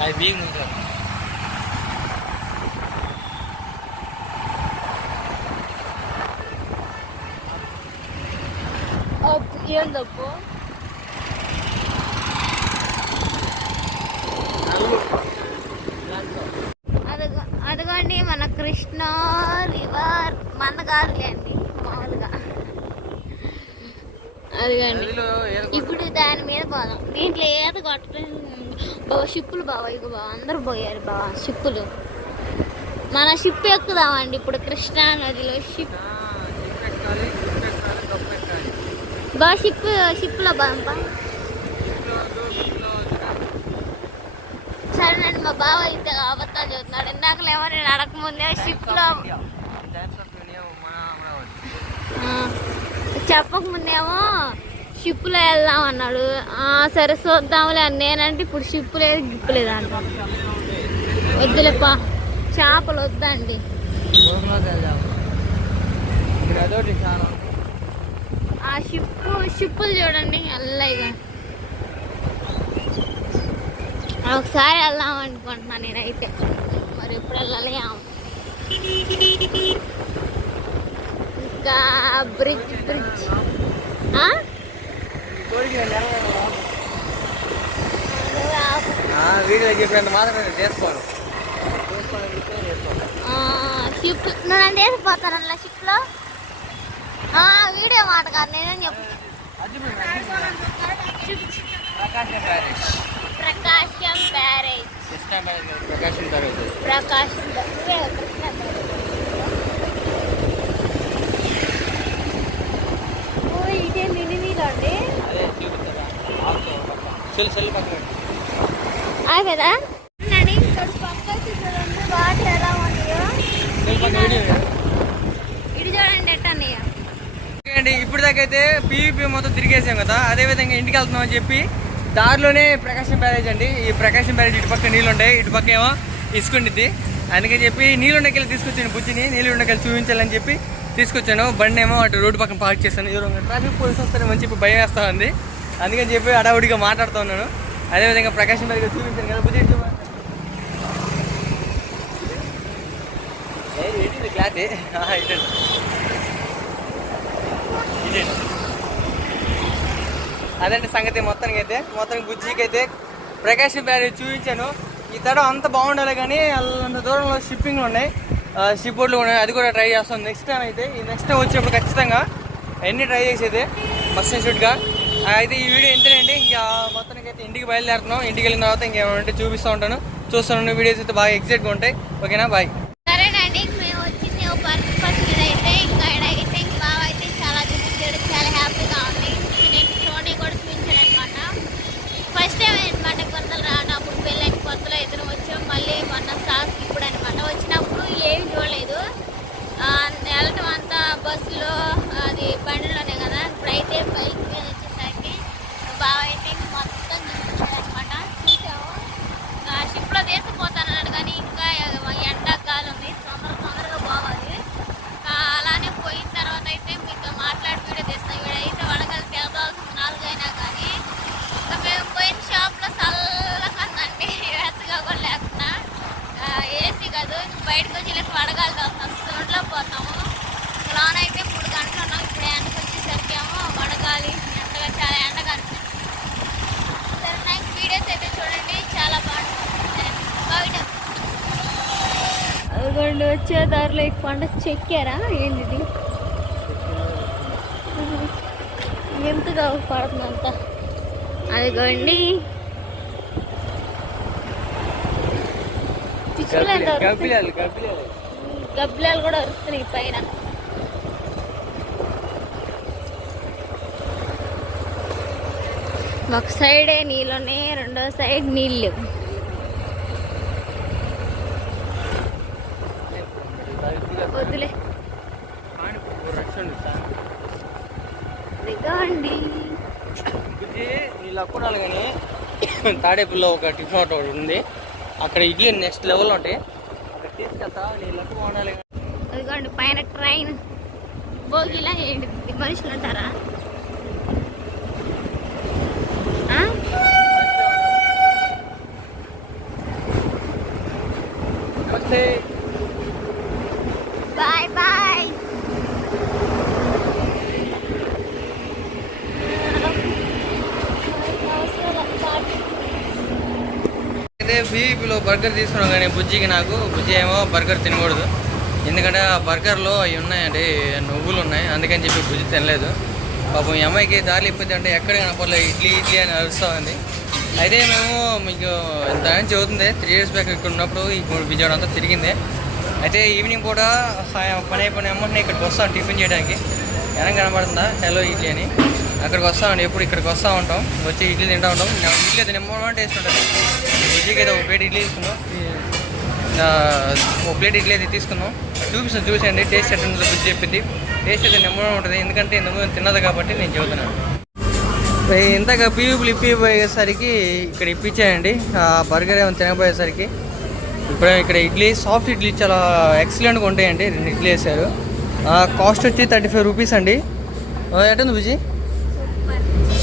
అది బీగ్ ఉంటారు ఏం తప్పు అదిగో అదిగోండి మన కృష్ణ రివర్ మందగారులేండి మామూలుగా. అదిగోండి. ఇప్పుడు దాని మీద పోదాం. దీంట్లో ఏద కొట్టడం బాబా షిప్పులు బాబా ఇక బాబా అందరూ పోయారు బాబా షిప్పులు. మన షిప్ ఎక్కుదామండి ఇప్పుడు కృష్ణా నదిలో షిప్. బా షిప్ షిప్లో వద్దు. సరేనండి మా బావ అయితే అబద్ధాలు చదువుతున్నాడు ఇందాక ఏమో నేను అడగకముందే షిప్లో చెప్పకముందేమో షిప్లో వెళ్దాం అన్నాడు. సరే చూద్దాంలే అని నేనంటే ఇప్పుడు షిప్ లేదు గిప్పు లేదు అంట. వద్దులేపా చేపలు వద్దండి. ఆ షిప్ షిప్పులు చూడండి అల్లయిగా ఒకసారి వెళ్దాం అనుకుంటున్నాను నేనైతే. మరి ఎప్పుడు వెళ్ళాలి ఇంకా బ్రిడ్జ్ బ్రిడ్జ్. ఆ? వీడియో చెప్పినంత మాత్రం నేను చేసుకోను. చేసుకోను చేసుకోను ఆ, షిప్ నువ్వు నన్ను వేసిపోతానల్లా షిప్లో ఆ, వీడియో మాట కాదు నేనేం చెప్పు. ప్రకాశం బ్యారేజ్. ప్రకాశం బ్యారేజ్. ప్రకాశం ఇదే మినీ వీల్ అండి అదే చూపిస్తారా సెల్ సెల్ పక్కన ఆగదా నడి ఇక్కడ పక్కకి చూడండి వాటర్ ఎలా ఉన్నాయో. సెల్ పక్కన వీడియో ఇటు చూడండి ఎట్ట ఉన్నాయో. ఓకే అండి ఇప్పుడు దాకా అయితే పీవీపీ మొత్తం తిరిగేసాం కదా. అదే విధంగా ఇంటికి వెళ్తున్నాం అని చెప్పి దారిలోనే ప్రకాశం బ్యారేజ్ అండి. ఈ ప్రకాశం బ్యారేజ్ ఇటు పక్క నీళ్ళు ఉంటాయి ఇటు పక్క ఏమో ఇసుకుండిద్ది అందుకని చెప్పి నీళ్ళు ఉండకెళ్ళి తీసుకొచ్చాను బుజ్జిని. నీళ్ళు ఉండకెళ్ళి చూపించాలని చెప్పి తీసుకొచ్చాను. బండి ఏమో అటు రోడ్డు పక్కన పార్క్ చేస్తాను ఎదురుగా ట్రాఫిక్ పోలీస్ వస్తారేమో అని చెప్పి భయం వేస్తా ఉంది. అందుకని చెప్పి అడావుడిగా మాట్లాడుతూ ఉన్నాను. అదేవిధంగా ప్రకాశం బ్యారేజ్ చూపించాను కదా బుజ్జి ఏంటి క్లారిటీ అదండి సంగతి మొత్తానికి అయితే మొత్తానికి బుజ్జికి అయితే ప్రకాశం బ్యారేజ్ చూపించాను. ఈ తడ అంత బాగుండాలి కానీ అంత దూరంలో షిప్పింగ్లు ఉన్నాయి. షిప్ బోర్డులు ఉన్నాయి. అది కూడా ట్రై చేస్తాం నెక్స్ట్ టైం అయితే. ఈ నెక్స్ట్ టైం వచ్చినప్పుడు ఖచ్చితంగా ఎన్ని ట్రై చేసేది? మస్ట్ షూట్గా అయితే ఈ వీడియో ఎంతేనండి ఇంకా మొత్తానికి అయితే ఇంటికి బయలుదేరుతున్నాం. ఇంటికి వెళ్ళిన తర్వాత ఇంకేమంటే చూపిస్తూ ఉంటాను. చూస్తాను. వీడియోస్ అయితే బాగా ఎగ్జైట్గా ఉంటాయి. ఓకేనా బాయ్ సరేనండి మేము వచ్చింది ఒక పర్పస్ మీద అయితే ఇంకా అయితే ఇంక బావ అయితే చాలా చూపించాడు చాలా హ్యాపీగా ఉంది నెక్స్ట్ షోని కూడా చూపించాడు అనమాట ఫస్ట్ టైం అనమాట కొత్తలు రానప్పుడు పెళ్ళైన కొత్తలో ఇద్దరు వచ్చాం మళ్ళీ మొన్న సాస్ ఇప్పుడు అనమాట వచ్చినప్పుడు ఏమి చూడలేదు ఆ, వెళ్ళటం అంతా బస్సులో అది బండిలోనే కదా ఇప్పుడైతే బైక్ మీద వచ్చేసరికి బావ అయితే ఇంక మొత్తం చూపించాడు అనమాట చూసాము ఆ షిప్లో తీసుకుపోతానన్నాడు కానీ ఇంకా ఎండాకాలం ఉంది తొందర తొందరగా పోవాలి ఆ, అలానే పోయిన తర్వాత అయితే మీతో మాట్లాడి వీడియో తీస్తాను వీడైతే వడగలు తేదాల్సిన నాలుగైనా కానీ ఇంకా మేము పోయిన షాప్లో చల్లగా ఉందండి వెచ్చగా కూడా లేకుండా ఏసీ కాదు ఇంక బయటకు వచ్చి ఇలా వడగాలి తోస్తాం సోడ్లో పోతాము లోన అయితే మూడు గంటలు ఉన్నాం ఇప్పుడు ఎండకు వచ్చేసరికి ఏమో వడగాలి ఎండగా చాలా ఎండగా అనిపిస్తుంది సరే నాకు వీడియోస్ అయితే చూడండి చాలా బాగుంటుంది బాగుంటుంది అదిగోండి వచ్చే దారిలో ఈ కొండ చెక్కారా? ఏంది ఇది ఎంతగా పడుతుందంత? అదిగోండి. గబ్బిలాలు కూడా వస్తున్నాయి పైన. ఒక సైడే నీళ్ళనే రెండో సైడ్ నీళ్ళు. నీ లక్ ఉండాలి కానీ తాడేపుల్లో ఒక టిఫిన్ హోటల్ ఒకటి ఉంది. అక్కడ ఇడ్లీ నెక్స్ట్ లెవెల్ ఉంటాయి అక్కడ తీసుకెళ్తా నీ లక్ ఉండాలి ఇదిగోండి పైన ట్రైన్. భోగిలా ఏంటి మనుషులు అంటారా ఆ? పీపీలో బర్గర్ తీసుకున్నాం కానీ బుజ్జికి నాకు బుజ్జి ఏమో బర్గర్ తినకూడదు. ఎందుకంటే ఆ బర్గర్లో అవి ఉన్నాయండి నువ్వులు ఉన్నాయి అందుకని చెప్పి బుజ్జి తినలేదు. పాపం ఈ అమ్మాయికి దారి ఇప్పింది అంటే ఎక్కడ కనపడలేదు ఇడ్లీ ఇడ్లీ అని అరుస్తూ ఉంది. అయితే మేము మీకు ఇంత అని చెబుతుంది త్రీ ఇయర్స్ బ్యాక్ ఇక్కడ ఉన్నప్పుడు ఇప్పుడు విజయవాడ అంతా తిరిగింది. అయితే ఈవినింగ్ పూట సాయం పని అయిపోయిన అమ్మని ఇక్కడికి వస్తాం టిఫిన్ చేయడానికి. వెనక కనబడుతుందా? హలో ఇడ్లీ అని. అక్కడికి వస్తామండి ఎప్పుడు ఇక్కడికి వస్తూ ఉంటాం. వచ్చి ఇడ్లీ తింటూ ఉంటాం. ఇడ్లీ అయితే నెంబర్ టేస్ట్ ఉంటుంది. ఇడ్లీకి అయితే ఒక ప్లేట్ ఇడ్లీ తీసుకున్నాం ఒక ప్లేట్ ఇడ్లీ అయితే తీసుకుందాం. చూపిస్తాను చూసేయండి టేస్ట్ ఎట్లా ఉంటుందో బుజ్జి చెప్పింది. టేస్ట్ అయితే నెంబర్ ఉంటుంది. ఎందుకంటే ఇంతకుముందు తిన్నది కాబట్టి నేను చెబుతున్నాను. ఇంతక ఇంతగా ఇప్పిపోయేసరికి ఇక్కడ ఇప్పించాయండి. ఆ బర్గర్ ఏమైనా తినకపోయేసరికి. ఇప్పుడు ఇక్కడ ఇడ్లీ సాఫ్ట్ ఇడ్లీ చాలా ఎక్సలెంట్గా ఉంటాయండి. రెండు ఇడ్లీ వేసారు కాస్ట్ వచ్చి థర్టీ ఫైవ్ రూపీస్ అండి. ఎటుంది బుజీ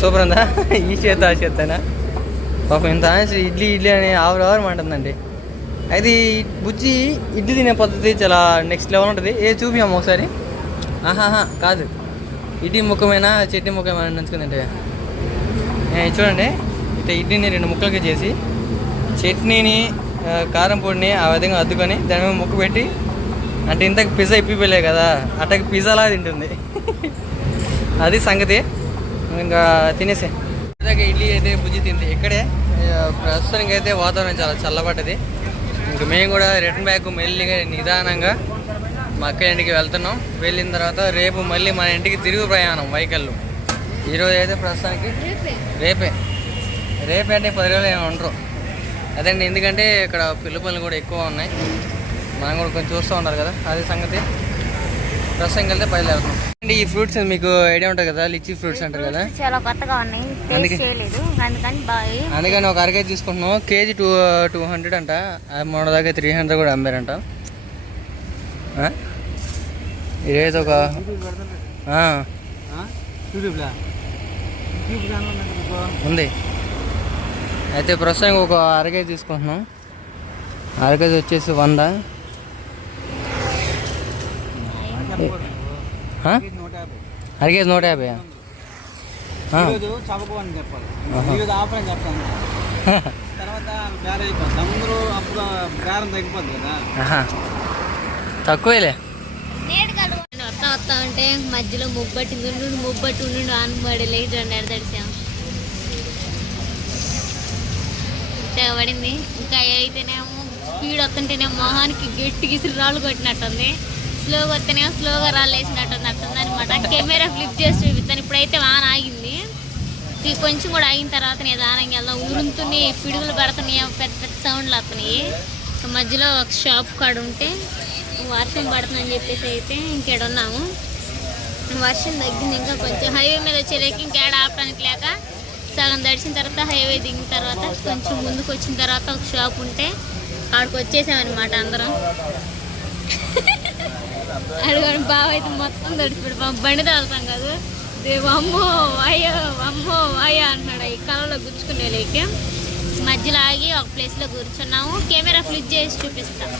సూపర్ ఉందా? ఈ చేత ఆ చేతనా పాపం ఇంత ఆనేసి ఇడ్లీ ఇడ్లీ అని ఆవరు ఆవరం అంటుందండి అయితే బుజ్జి ఇడ్లీ తినే పద్ధతి చాలా నెక్స్ట్ లెవెల్ ఉంటుంది. ఏ చూపియమ్మ ఒకసారి? ఆహాహా కాదు. ఇడ్లీ ముఖమైనా చట్నీ ముఖమైనా నంచుకుందంటే చూడండి. ఇట్లా ఇడ్లీని రెండు ముక్కలుగా చేసి చట్నీని కారం పొడిని ఆ విధంగా అద్దుకొని దాని మీద ముక్క పెట్టి అంటే ఇంతకు పిజ్జా ఇప్పిపోలే కదా అట్టకి పిజ్జాలా తింటుంది. అది సంగతి. ఇంకా తినేసే. ఇందాక ఇడ్లీ అయితే బుజ్జి తింది. ఇక్కడే ప్రస్తుతానికి అయితే వాతావరణం చాలా చల్లబడ్డది. ఇంకా మేము కూడా రిటర్న్ బ్యాక్ మెల్లిగా నిదానంగా మా అక్క ఇంటికి వెళ్తున్నాం. వెళ్ళిన తర్వాత రేపు మళ్ళీ మన ఇంటికి తిరుగు ప్రయాణం వైకల్లు ఈరోజు అయితే ప్రస్తుతానికి రేపే? రేపే. అంటే పది రోజులు ఏమి ఉండరు. అదండి ఎందుకంటే ఇక్కడ పిల్ల పనులు కూడా ఎక్కువ ఉన్నాయి. మనం కూడా కొంచెం చూస్తూ ఉన్నారు కదా అది సంగతి. ప్రస్తుతం వెళ్తే బయలుదేరుతున్నాం ఈ ఫ్రూట్స్ మీకు ఐడియా ఉంటుంది కదా లిచ్చి ఫ్రూట్స్ అంటారు కదా? చాలా కొత్తగా ఉన్నాయి అందుకే- టేస్ట్ చేయలేదు అందుకని బాగా అందుకని ఒక అరకేజీ తీసుకుంటున్నాం కేజీ టూ టూ హండ్రెడ్ అంట అది మొన్న దాకా త్రీ హండ్రెడ్ కూడా అమ్మారంట? ఇదైతే ఒక ఉంది. అయితే ప్రస్తుతానికి ఒక అరకేజీ తీసుకుంటున్నాం. అరకేజీ వచ్చేసి వంద. అరకేజీ నూట యాభై చవకు అని చెప్పాలి. ఆహా. ఈరోజు ఆఫర్ అని చెప్తాను తర్వాత బేర అయిపోద్ది. అందరూ అప్పుడు బేరం తగ్గిపోద్ది కదా. తక్కువేలే. వస్తా వస్తా ఉంటే మధ్యలో ముబ్బట్టి నుండి ముబ్బట్టి ఉండి ఆనుబడి లేచి రెండు ఎడతడిసాం పడింది ఇంకా అయితేనేమో స్పీడ్ వస్తుంటేనే మొహానికి గట్టి గిసిరి రాళ్ళు కొట్టినట్టుంది. స్లోగా వస్తేనేమో స్లోగా రాళ్ళు వేసినట్టుంది అట్టుంది అనమాట కెమెరా ఫ్లిప్ చేసి చూపిస్తాను. ఇప్పుడైతే వాన ఆగింది. కొంచెం కూడా ఆగిన తర్వాత నేను దానంగా వెళ్దాం ఉరుముతున్నాయి పిడుగులు పడుతున్నాయి పెద్ద పెద్ద సౌండ్లు వస్తున్నాయి. మధ్యలో ఒక షాప్ కాడ ఉంటే వర్షం పడుతుందని చెప్పేసి అయితే ఇంకేడ ఉన్నాము. వర్షం తగ్గింది ఇంకా కొంచెం. హైవే మీద వచ్చేలేక ఇంకేడ ఆపడానికి లేక సగం దడిచిన తర్వాత హైవే దిగిన తర్వాత కొంచెం ముందుకు వచ్చిన తర్వాత ఒక షాప్ ఉంటే ఆడికి వచ్చేసామన్నమాట అందరం. అడుగుని బావ అయితే మొత్తం తడిచిపోయాడు పాపం బండి తాగుతాం కదా. అమ్మో అయ్యో అమ్మో అయ్యో అన్నాడు. ఈ కళ్ళలో గుచ్చుకునే లేక మధ్యలో ఆగి ఒక ప్లేస్లో కూర్చున్నాము. కెమెరా ఫ్లిప్ చేసి చూపిస్తాం.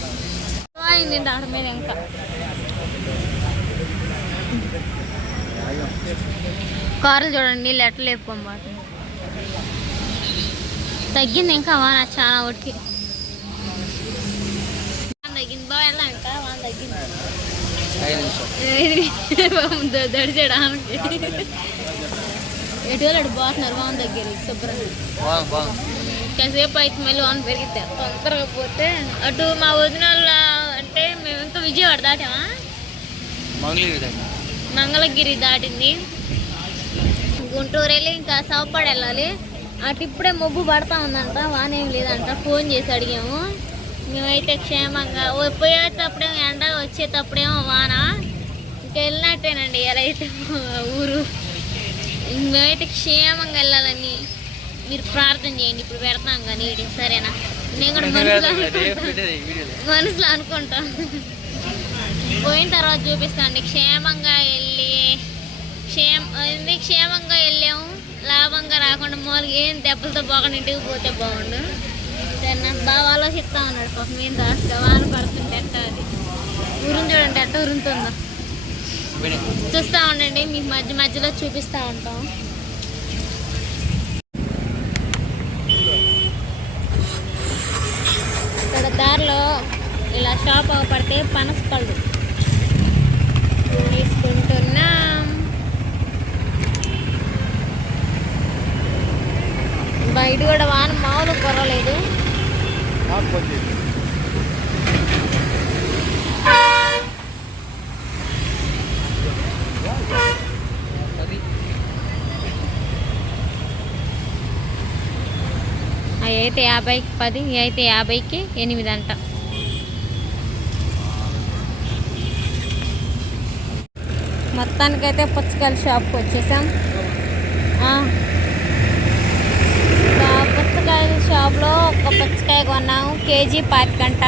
అయింది దాని మీద ఇంకా. కారులు చూడండి నీళ్ళు ఎట్లా లేపుకోమాట తగ్గింది ఇంకా వాన చాలా ఒకటికి తగ్గింది. బాగా ఇంకా వాన తగ్గింది. దడిచేయడానికి ఎటు వాళ్ళు పోతున్నారు? వాన దగ్గర శుభ్రంగా. కాసేపు అయితే మళ్ళీ వాన పెరిగితే తొందరగా పోతే అటు మా వదిన అంటే మేము ఇంకా విజయవాడ దాటామా? మంగళగిరి దాటింది. గుంటూరు వెళ్ళి ఇంకా సవపాడు వెళ్ళాలి. అటు ఇప్పుడే మొబ్బు పడతా ఉందంట వాన లేదంట. ఫోన్ చేసి అడిగాము. మేమైతే క్షేమంగా పోయేటప్పుడేమో ఎండ వచ్చేటప్పుడేమో వాన. ఇంకా వెళ్ళినట్టేనండి ఎలా అయితే ఊరు. మేమైతే క్షేమంగా వెళ్ళాలని. మీరు ప్రార్థన చేయండి ఇప్పుడు పెడతాం కానీ సరేనా? నేను కూడా మనసులో అనుకుంటా. మనసులో అనుకుంటా. పోయిన తర్వాత చూపిస్తాండి క్షేమంగా వెళ్ళి క్షేమ ఏంది? క్షేమంగా వెళ్ళాము. లాభంగా రాకుండా మామూలుగా ఏం దెబ్బలతో బాగా ఇంటికి పోతే బాగుండు. నాకు బాగా ఆలోచిస్తా ఉన్నాడు. పాపం దాస్తా వాన పడుతుంటే ఎట్ట అది. ఉరుము చూడండి ఎట్ట ఉరుముతుందో చూస్తూ ఉండండి మీకు మధ్య మధ్యలో చూపిస్తూ ఉంటాం. దారిలో ఇలా షాప్ అవపడితే పనస పళ్ళు. తీసుకుంటున్నాం. బయట కూడా వాన మామూలు కురలేదు అవి అయితే యాభైకి పది అయితే యాభైకి ఎనిమిది అంట. మొత్తానికైతే పుచ్చకాయల షాప్కి వచ్చేసాం. షాప్లో ఒక పుచ్చకాయ కొన్నాము కేజీ పాతికంట.